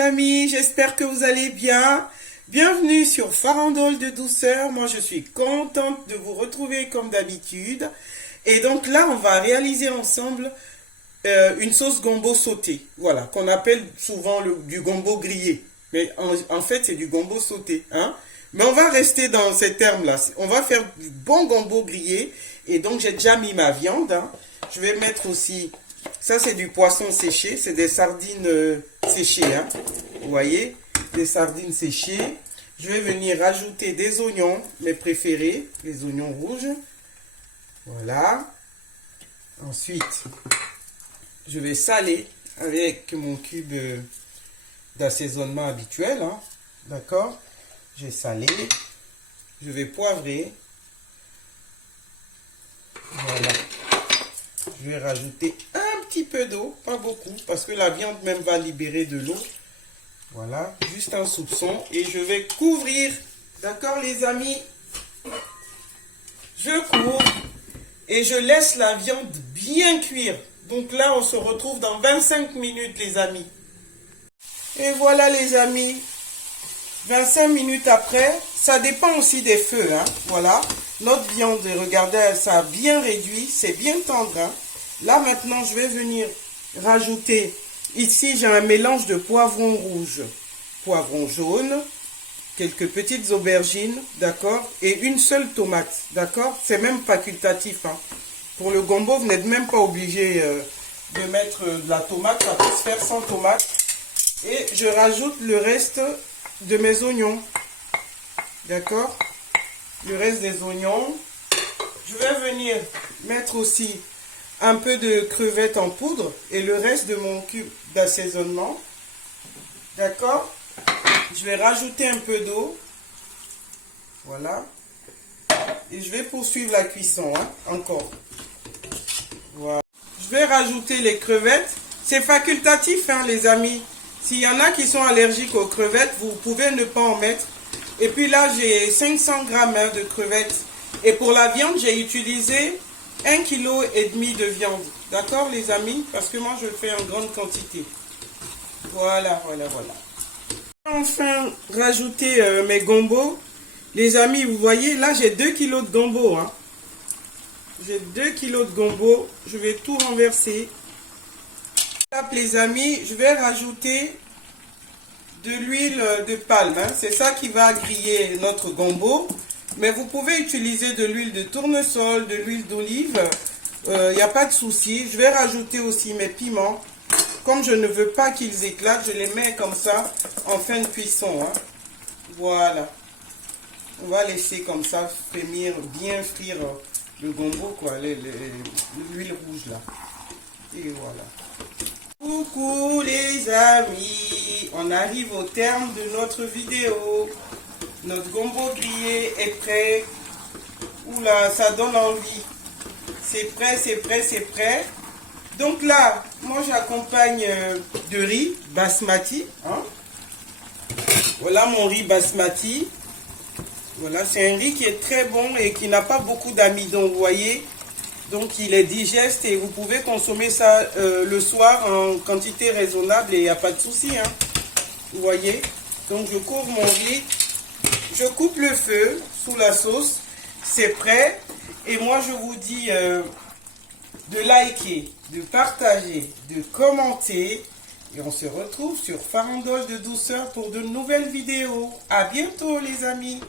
amis, j'espère que vous allez bien. Bienvenue sur Farandole de douceur. Moi, je suis contente de vous retrouver comme d'habitude. Et donc là, on va réaliser ensemble une sauce gombo sauté. Voilà, qu'on appelle souvent du gombo grillé. Mais en fait, c'est du gombo sauté. Hein? Mais on va rester dans ces termes-là. On va faire du bon gombo grillé. Et donc, j'ai déjà mis ma viande. Hein. Je vais mettre aussi... Ça, c'est du poisson séché. C'est des sardines séchées. Hein. Vous voyez, des sardines séchées. Je vais venir rajouter des oignons, mes préférés, les oignons rouges. Voilà. Ensuite, je vais saler avec mon cube d'assaisonnement habituel. Hein. D'accord? J'ai salé. Je vais poivrer. Voilà. Je vais rajouter un petit peu d'eau, pas beaucoup, parce que la viande même va libérer de l'eau. Voilà, juste un soupçon. Et je vais couvrir. D'accord les amis? Je couvre et je laisse la viande bien cuire. Donc là, on se retrouve dans 25 minutes les amis. Et voilà les amis. 25 minutes après, ça dépend aussi des feux. Hein, voilà, notre viande, regardez, ça a bien réduit, c'est bien tendre. Hein. Là maintenant, je vais venir rajouter, ici j'ai un mélange de poivrons rouges, poivrons jaunes, quelques petites aubergines, d'accord, et une seule tomate, d'accord, c'est même facultatif. Hein. Pour le gombo, vous n'êtes même pas obligé de mettre de la tomate, ça peut se faire sans tomate. Et je rajoute le reste de mes oignons, d'accord, le reste des oignons. Je vais venir mettre aussi un peu de crevettes en poudre et le reste de mon cube d'assaisonnement, d'accord. Je vais rajouter un peu d'eau, voilà, et je vais poursuivre la cuisson, hein, encore. Voilà. Je vais rajouter les crevettes, c'est facultatif, hein, les amis. S'il y en a qui sont allergiques aux crevettes, vous pouvez ne pas en mettre. Et puis là, j'ai 500 grammes de crevettes. Et pour la viande, j'ai utilisé 1,5 kg de viande. D'accord, les amis? Parce que moi, je fais en grande quantité. Voilà, voilà, voilà. Enfin, rajouter mes gombos. Les amis, vous voyez, là, j'ai 2 kg de gombo. Hein. J'ai 2 kg de gombo. Je vais tout renverser. Les amis, je vais rajouter de l'huile de palme. Hein. C'est ça qui va griller notre gombo. Mais vous pouvez utiliser de l'huile de tournesol, de l'huile d'olive. Il n'y a pas de souci. Je vais rajouter aussi mes piments. Comme je ne veux pas qu'ils éclatent, je les mets comme ça en fin de cuisson. Hein. Voilà. On va laisser comme ça frémir, bien frire le gombo, quoi, l'huile rouge là. Et voilà. Coucou les amis, on arrive au terme de notre vidéo. Notre gombo grillé est prêt. Oula, ça donne envie. C'est prêt, c'est prêt, c'est prêt. Donc là, moi j'accompagne de riz basmati. Hein. Voilà mon riz basmati. Voilà, c'est un riz qui est très bon et qui n'a pas beaucoup d'amidon, vous voyez. Donc il est digeste et vous pouvez consommer ça le soir en quantité raisonnable et il n'y a pas de souci. Hein. Vous voyez. Donc je couvre mon riz. Je coupe le feu sous la sauce. C'est prêt. Et moi je vous dis de liker, de partager, de commenter. Et on se retrouve sur Farandole de douceur pour de nouvelles vidéos. À bientôt les amis.